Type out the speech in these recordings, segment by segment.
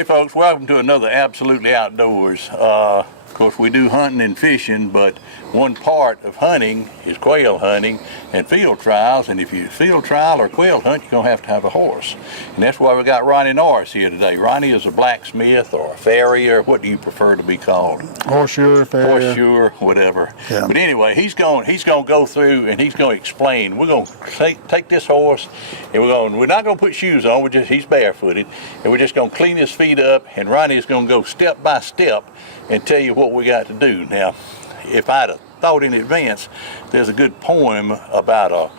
Hey folks, welcome to another Absolutely Outdoors. Of course, we do hunting and fishing, but one part of hunting is quail hunting and field trials. And if you field trial or quail hunt, you're going to have a horse. And that's why we got Ronnie Norris here today. Ronnie is a blacksmith or a farrier. What do you prefer to be called? Horseshoer, farrier. Horseshoer, whatever. Yeah. But anyway, he's going to go through and he's going to explain. We're going to take this horse and we're not going to put shoes on. He's barefooted, and we're just going to clean his feet up. And Ronnie is going to go step by step and tell you what we got to do. Now, if I'd have thought in advance, there's a good poem about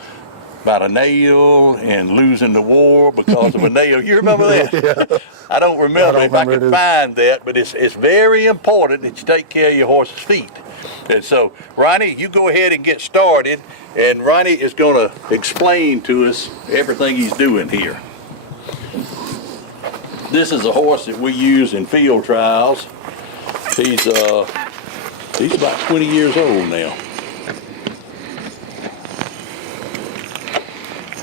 a nail and losing the war because of a nail. You remember that? Yeah. I don't remember if I can find that, but it's very important that you take care of your horse's feet. And so, Ronnie, you go ahead and get started, and Ronnie is going to explain to us everything he's doing here. This is a horse that we use in field trials. He's about 20 years old now.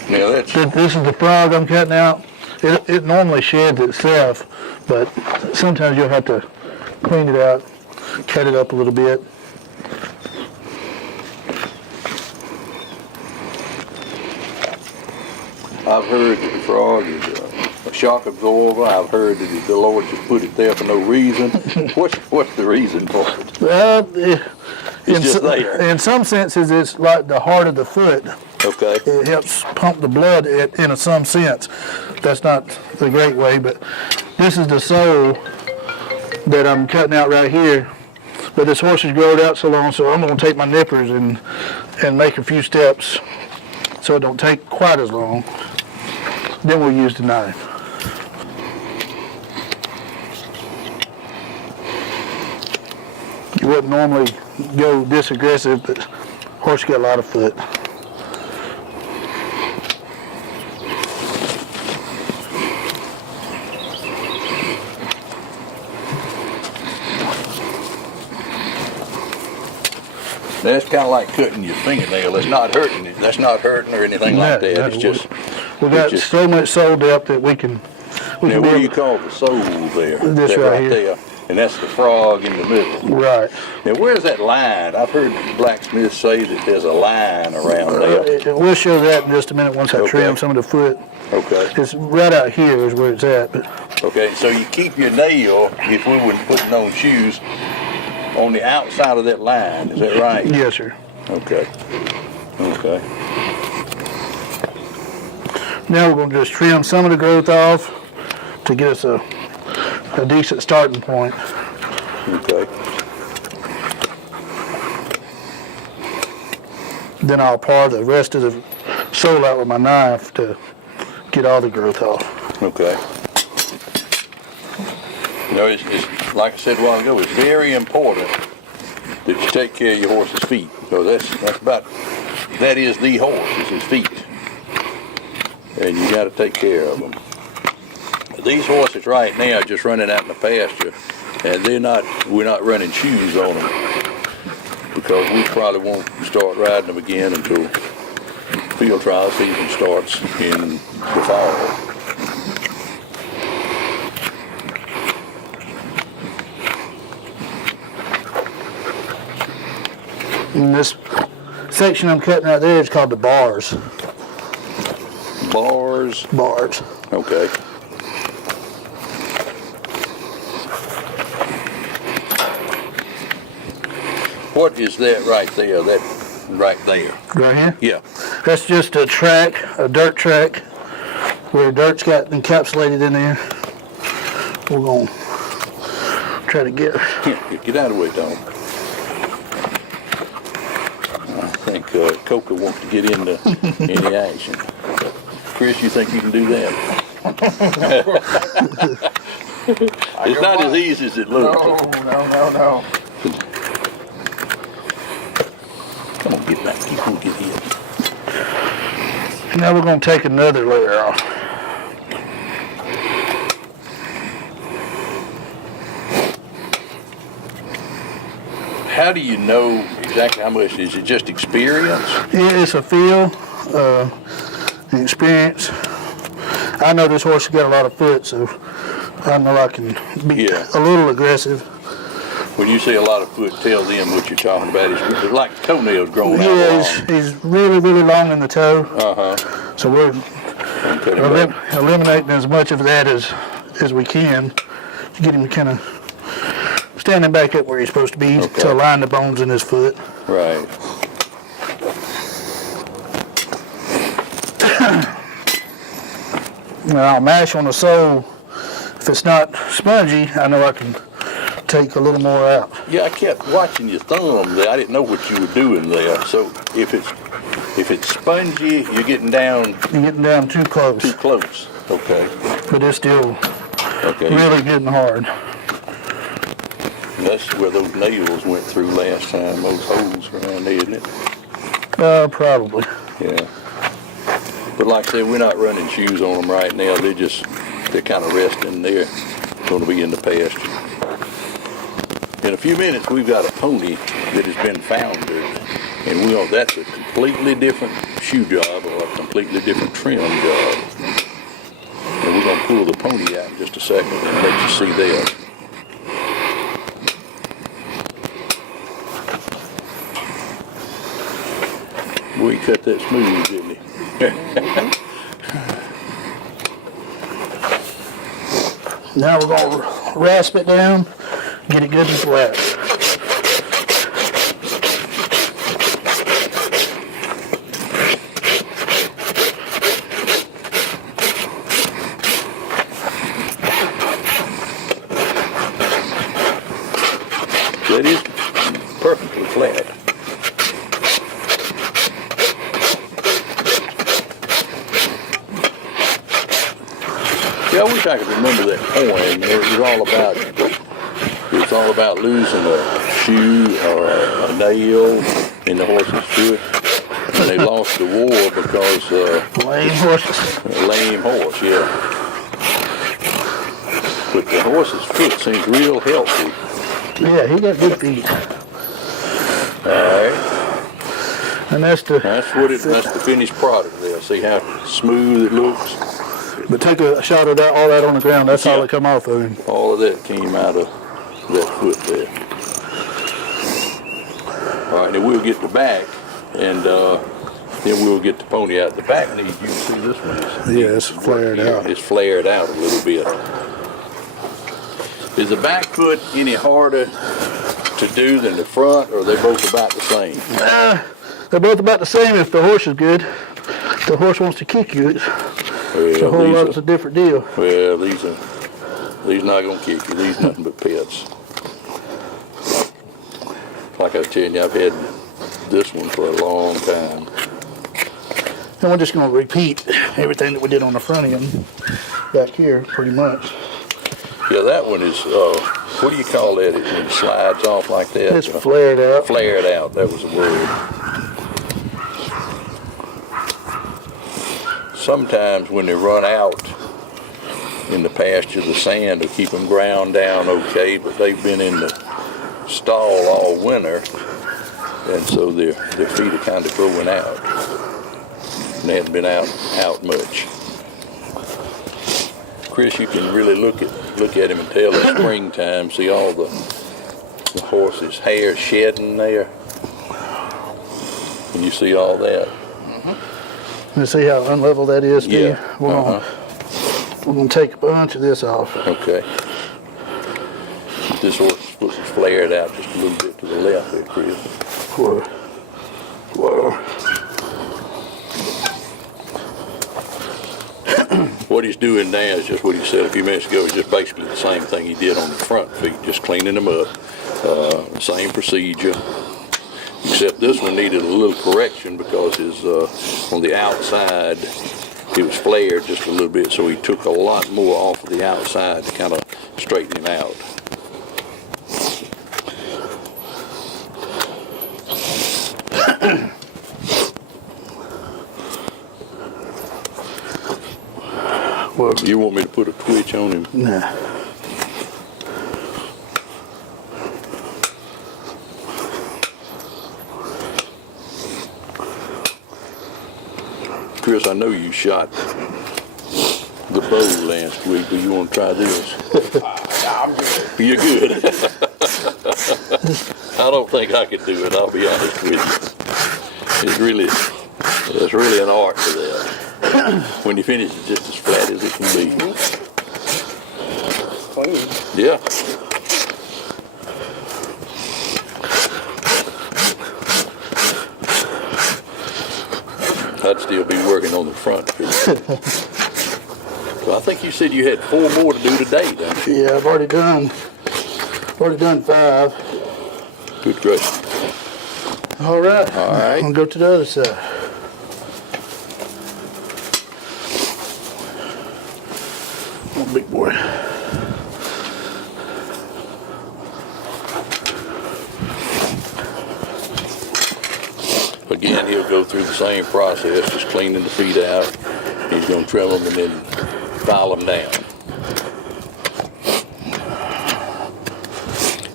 Now This is the frog I'm cutting out. It normally sheds itself, but sometimes you'll have to clean it out, cut it up a little bit. I've heard that the frog is a shock absorber. I've heard that the Lord just put it there for no reason. What's the reason for it? Well, It's just there. in some senses, it's like the heart of the foot. Okay. It helps pump the blood in some sense. That's not the great way, but this is the sole that I'm cutting out right here. But this horse has growed out so long, so I'm going to take my nippers and make a few steps so it don't take quite as long. Then we'll use the knife. You wouldn't normally go this aggressive, but horse got a lot of foot. That's kind of like cutting your fingernail. It's not hurting it. That's not hurting or anything like that. It's just we got so much sole depth that we can. Now, what do you call the sole there? This that right here. there, and that's the frog in the middle. Right. Now, where's that line? I've heard blacksmiths say that there's a line around there. We'll show that in just a minute once I trim some of the foot. Okay. It's right out here is where it's at. But Okay. So you keep your nail, if we were putting on shoes, on the outside of that line. Is that right? yes, sir. Okay. Okay. Now we're going to just trim some of the growth off to get us a decent starting point. Okay. Then I'll par the rest of the sole out with my knife to get all the growth off. Okay. You know, it's like I said a while ago, it's very important that you take care of your horse's feet, because that is the horse, is his feet. And you got to take care of them. These horses right now are just running out in the pasture, and we're not running shoes on them, because we probably won't start riding them again until field trial season starts in the fall. And this section I'm cutting right there is called the bars. Bars? Bars. Okay. What is that right there? That right there? Right here? Yeah. That's just a track, a dirt track, where dirt's got encapsulated in there. We're going to try to get... Get out of the way, Tom. I think Coca wants to get into any action. Chris, you think you can do that? It's not as easy as it looks. No. Come on, get back. He's going to get hit. Now we're going to take another layer off. How do you know exactly how much? Is it just experience? Yeah, it's a feel, experience. I know this horse has got a lot of foot, so I know I can be Yeah. a little aggressive. When you say a lot of foot, tell them what you're talking about. It's like toenails growing out Yeah, long. he's really, really long in the toe. So we're And cut him back. eliminating as much of that as we can to get him kind of standing back up where he's supposed to be to align the bones in his foot. Right. Now I'll mash on the sole. If it's not spongy, I know I can take a little more out. Yeah, I kept watching your thumb there. I didn't know what you were doing there. So if it's spongy, you're getting down. You're getting down too close. Too close. Okay. But it's still really getting hard. That's where those nails went through last time. Those holes around there, isn't it? Probably. Yeah. But like I said, we're not running shoes on them right now. They're kind of resting. They're going to be in the pasture. In a few minutes, we've got a pony that has been foundered, and that's a completely different shoe job or a completely different trim job. And we're going to pull the pony out in just a second and let you see that. Boy, he cut that smooth, didn't he? Now we're going to rasp it down, get it good and flat. That is perfectly flat. Yeah, I wish I could remember that poem. It was all about losing a shoe or a nail in the horse's foot. And they lost the war because Lame horses. a lame horse, yeah. But the horse's foot seems real healthy. Yeah, he got good feet. Alright. And that's the finished product there. See how smooth it looks? But take a shot of that, all that on the ground. That's all that come off of him. All of that came out of that foot there. All right, then we'll get the back, and then we'll get the pony out the back. And you can see this one. Yeah, it's flared out. It's flared out a little bit. Is the back foot any harder to do than the front, or are they both about the same? They're both about the same if the horse is good. If the horse wants to kick you, it's a whole lot. It's a different deal. Well, these not gonna kick you. These nothing but pets. Like I was telling you, I've had this one for a long time. And we're just going to repeat everything that we did on the front end back here, pretty much. Yeah, that one is. What do you call that? When it slides off like that? It's flared out. Flared out. That was the word. Sometimes when they run out in the pasture, the sand will keep them ground down okay, but they've been in the stall all winter, and so their feet are kind of growing out. And they haven't been out much. Chris, you can really look at him and tell it's springtime. See all the horse's hair shedding there, and you see all that. You see how unlevel that is, Steve? Yeah. We're gonna take a bunch of this off. Okay. This horse was flared out just a little bit to the left there, Chris. Whoa. Whoa. What he's doing now is just what he said a few minutes ago. It's just basically the same thing he did on the front feet, just cleaning them up. Same procedure, except this one needed a little correction because his on the outside he was flared just a little bit, so he took a lot more off of the outside to kind of straighten him out. Well, you want me to put a twitch on him? Nah. Chris, I know you shot the bowl last week, but you want to try this? I'm good. You're good. I don't think I could do it, I'll be honest with you. There's really an art to that. When you finish, it's just as flat as it can be. Clean. Yeah. I'd still be working on the front feet. So I think you said you had 4 more to do today, don't you? Yeah, I've already done 5. Good gracious. All right. All right. I'll go to the other side. Oh, big boy. Again, he'll go through the same process, just cleaning the feet out. He's going to trim them and then file them down.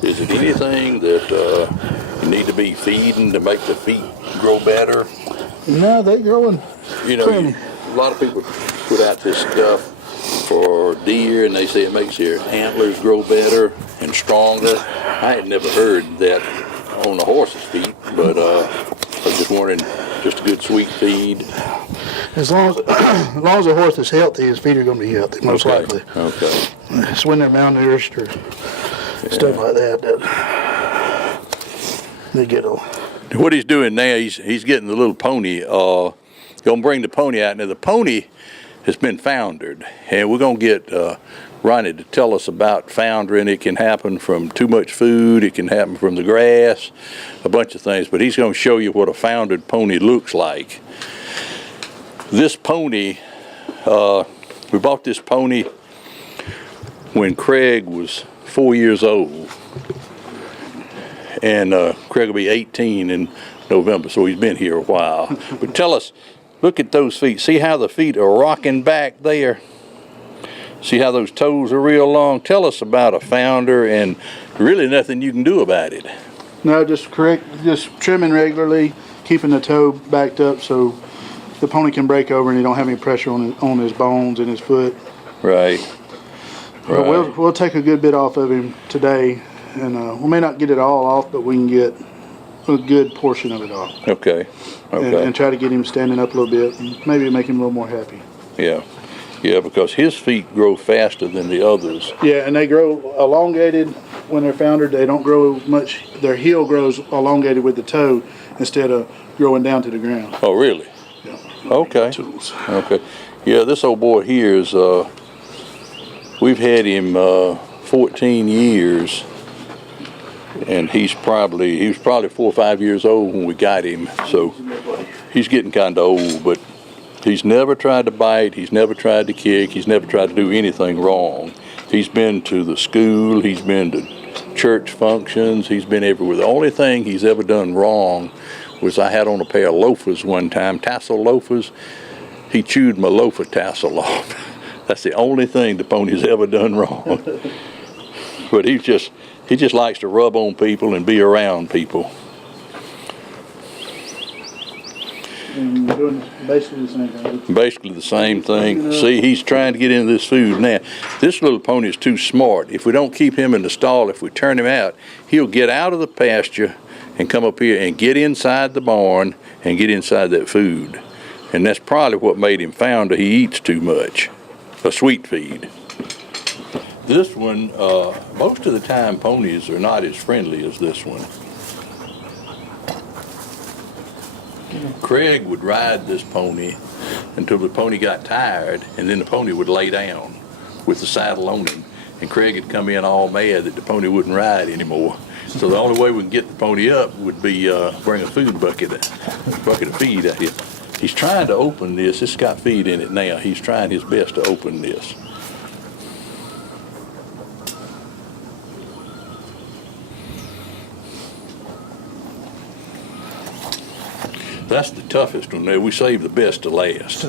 Is it anything that you need to be feeding to make the feet grow better? No, they're growing. You know, plenty. a lot of people put out this stuff for deer, and they say it makes their antlers grow better and stronger. I had never heard that on the horse's feet, but I was just wondering, just a good sweet feed. As long as the horse is healthy, his feet are going to be healthy, most likely. Okay. It's when they're malnourished or stuff like that they get a. What he's doing now, he's getting the little pony. Gonna bring the pony out. Now the pony has been foundered, and we're gonna get Ronnie to tell us about foundering. It can happen from too much food. It can happen from the grass, a bunch of things. But he's gonna show you what a foundered pony looks like. This pony, we bought this pony when Craig was 4 years old, and Craig will be 18 in November, so he's been here a while. But tell us, look at those feet. See how the feet are rocking back there? See how those toes are real long? Tell us about a founder and really nothing you can do about it. No, just trimming regularly, keeping the toe backed up so the pony can break over and he don't have any pressure on his bones and his foot. Right. But we'll take a good bit off of him today, and we may not get it all off, but we can get a good portion of it off. Okay. And try to get him standing up a little bit and maybe make him a little more happy. Yeah. Yeah, because his feet grow faster than the others. Yeah, and they grow elongated when they're foundered. They don't grow much. Their heel grows elongated with the toe instead of growing down to the ground. Oh, really? Yeah. Okay. Tools. Okay. Yeah, this old boy here is, we've had him 14 years, and he was probably 4 or 5 years old when we got him, so he's getting kind of old, but he's never tried to bite, he's never tried to kick, he's never tried to do anything wrong. He's been to the school, he's been to church functions, he's been everywhere. The only thing he's ever done wrong was I had on a pair of loafers one time, tassel loafers. He chewed my loafer tassel off. That's the only thing the pony's ever done wrong. But he just likes to rub on people and be around people. And doing basically the same thing. Basically the same thing. See, he's trying to get into this food now. This little pony is too smart. If we don't keep him in the stall, if we turn him out, he'll get out of the pasture and come up here and get inside the barn and get inside that food. And that's probably what made him founder. He eats too much. A sweet feed. This one, most of the time ponies are not as friendly as this one. Craig would ride this pony until the pony got tired, and then the pony would lay down with the saddle on him, and Craig would come in all mad that the pony wouldn't ride anymore. So the only way we can get the pony up would be bring a food bucket of feed out here. He's trying to open this. It's got feed in it now. He's trying his best to open this. That's the toughest one there. We save the best to last.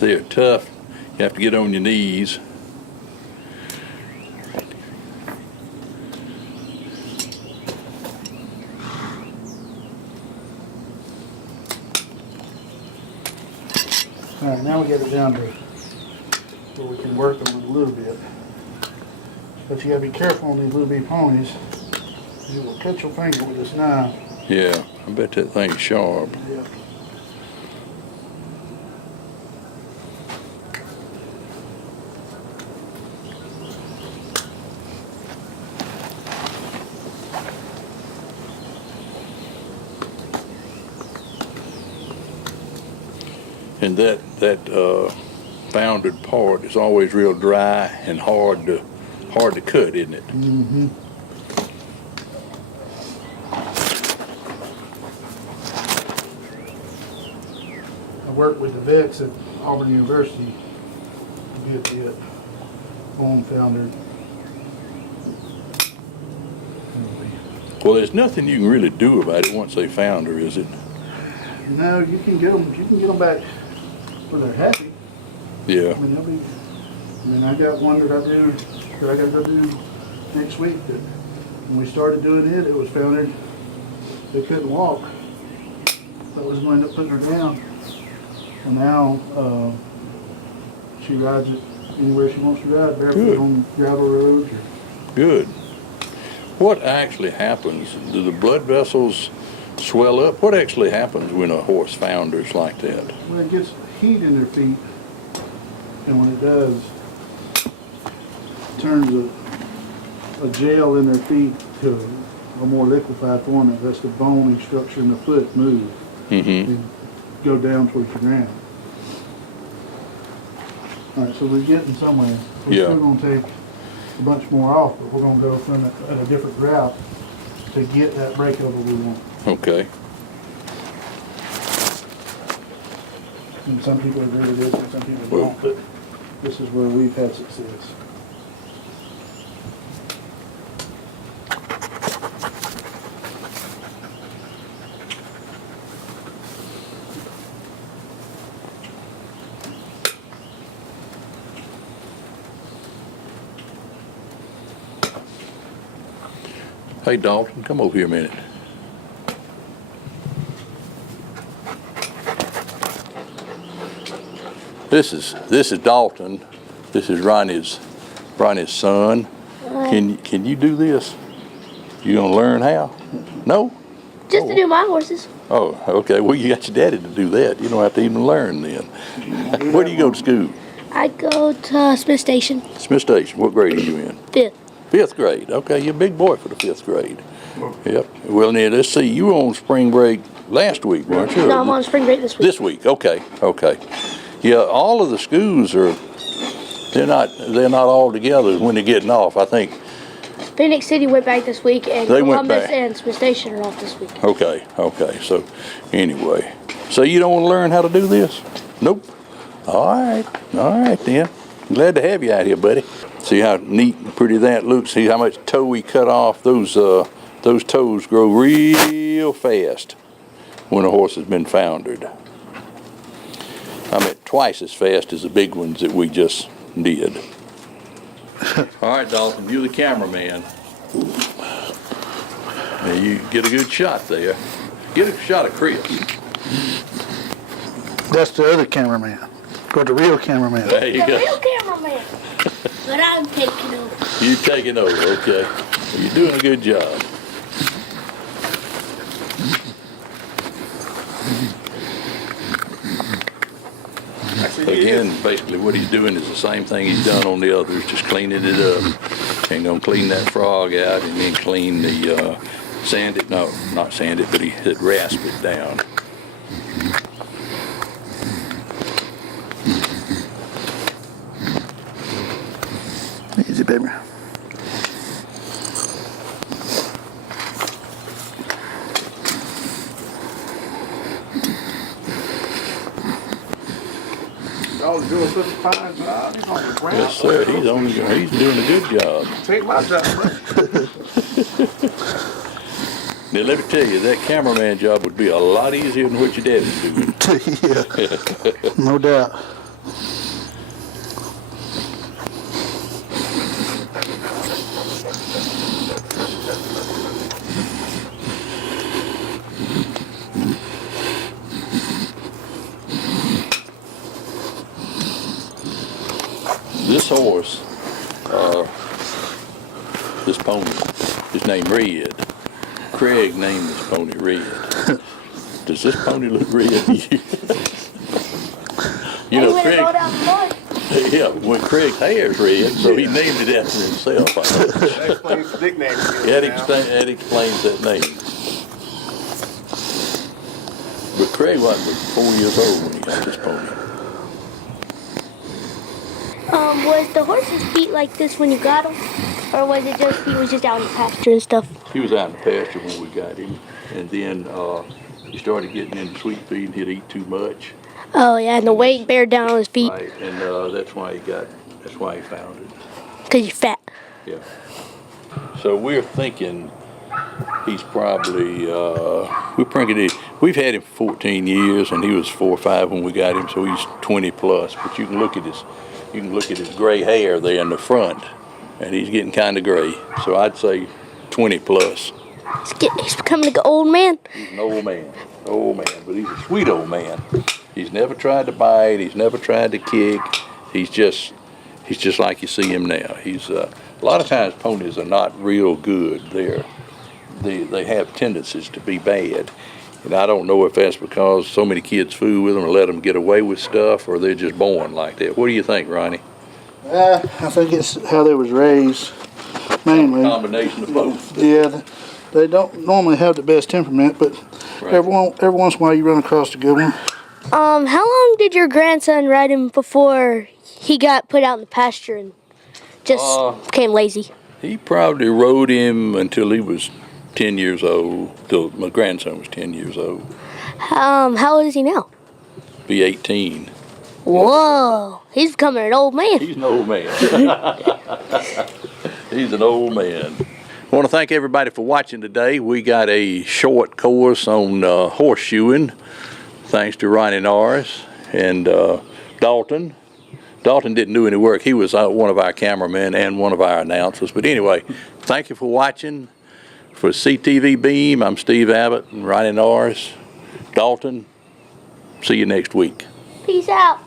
They're tough. You have to get on your knees. All right, now we get it down to where we can work them a little bit. But you gotta be careful on these little bitty ponies. You will cut your finger with this knife. Yeah, I bet that thing's sharp. Yeah. And that foundered part is always real dry and hard to cut, isn't it? Mm-hmm. I worked with the vets at Auburn University to get the bone foundered. Well, there's nothing you can really do about it once they founder, is it? No, you can get them. You can get them back where they're happy. Yeah. I mean, they'll be. I mean, I got one that I got to go do next week. That when we started doing it, it was founded. They couldn't walk. That was going to end up putting her down. And now she rides it anywhere she wants to ride, barefoot Good. on gravel roads. Good. What actually happens? Do the blood vessels swell up? What actually happens when a horse founders like that? Well, it gets heat in their feet, and when it does, it turns a gel in their feet to a more liquefied form. That's the bony structure in the foot move Mm-hmm. and go down towards the ground. All right, so we're getting somewhere. We're Yeah. still going to take a bunch more off, but we're going to go from it at a different route to get that breakover we want. Okay. And some people agree with this and some people Well- don't, but this is where we've had success. Hey, Dalton, come over here a minute. This is Dalton. This is Ronnie's son. Can you do this? You gonna learn how? No? Just to do my horses. Oh, okay. Well, you got your daddy to do that. You don't have to even learn then. Where do you go to school? I go to Smith Station, Smith Station. What grade are you in? 5th. Fifth grade. Okay, you're a big boy for the fifth grade. Yep. Well, now let's see. You were on spring break last week, weren't you? No, I'm on spring break this week. This week. Okay. Okay. Yeah. All of the schools are. They're not all together when they're getting off. I think. Phoenix City went back this week, and They went Columbus back. and Smith Station are off this week. Okay. Okay. So, anyway. So you don't want to learn how to do this? Nope. All right. All right then. Glad to have you out here, buddy. See how neat and pretty that looks. See how much toe we cut off. Those toes grow real fast when a horse has been foundered. I mean, twice as fast as the big ones that we just did. All right, Dalton, you're the cameraman. Now you get a good shot there. Get a shot of Chris. That's the other cameraman. Or the real cameraman. There you The go. real cameraman. But I'm taking over. You taking over, okay. You're doing a good job. Again, basically what he's doing is the same thing he's done on the others, just cleaning it up. And gonna clean that frog out and then clean the, sand it, no, not sand it, but he had rasp it down. Easy, baby. Y'all doing such a fine job. He's on the ground. Yes, sir, he's doing a good job. Take my job. Now let me tell you, that cameraman job would be a lot easier than what your dad's doing. Yeah, no doubt. horse, this pony, is named Red. Craig named this pony Red. Does this pony look red to you? You know, Craig. Yeah, when Craig's hair is red, so he named it after himself. That explains the nickname. That explains that name. But Craig wasn't but 4 years old when he got this pony. Was the horse's feet like this when you got him? Or was it just, he was just out in the pasture and stuff? He was out in the pasture when we got him. And then he started getting into sweet feed and he'd eat too much. Oh yeah, and the weight bear down on his feet. Right, and that's why he found it. Because you're fat. Yeah. So we're thinking he's probably, we've had him for 14 years and he was 4 or 5 when we got him, so he's 20 plus. But you can look at his gray hair there in the front, and he's getting kind of gray. So I'd say 20 plus. He's becoming an old man. He's an old man, but he's a sweet old man. He's never tried to bite. He's never tried to kick. He's just like you see him now. He's a lot of times ponies are not real good. They have tendencies to be bad, and I don't know if that's because so many kids fool with them or let them get away with stuff, or they're just born like that. What do you think, Ronnie? I think it's how they was raised, mainly. Combination of both. Yeah, they don't normally have the best temperament, but Right. every once in a while you run across a good one. How long did your grandson ride him before he got put out in the pasture and just became lazy? He probably rode him until he was 10 years old, till my grandson was 10 years old. How old is he now? Be 18. Whoa, he's becoming an old man. He's an old man. He's an old man. I want to thank everybody for watching today. We got a short course on horseshoeing, thanks to Ronnie Norris and Dalton. Dalton didn't do any work. He was one of our cameramen and one of our announcers. But anyway, thank you for watching. For CTV Beam, I'm Steve Abbott and Ronnie Norris. Dalton, see you next week. Peace out.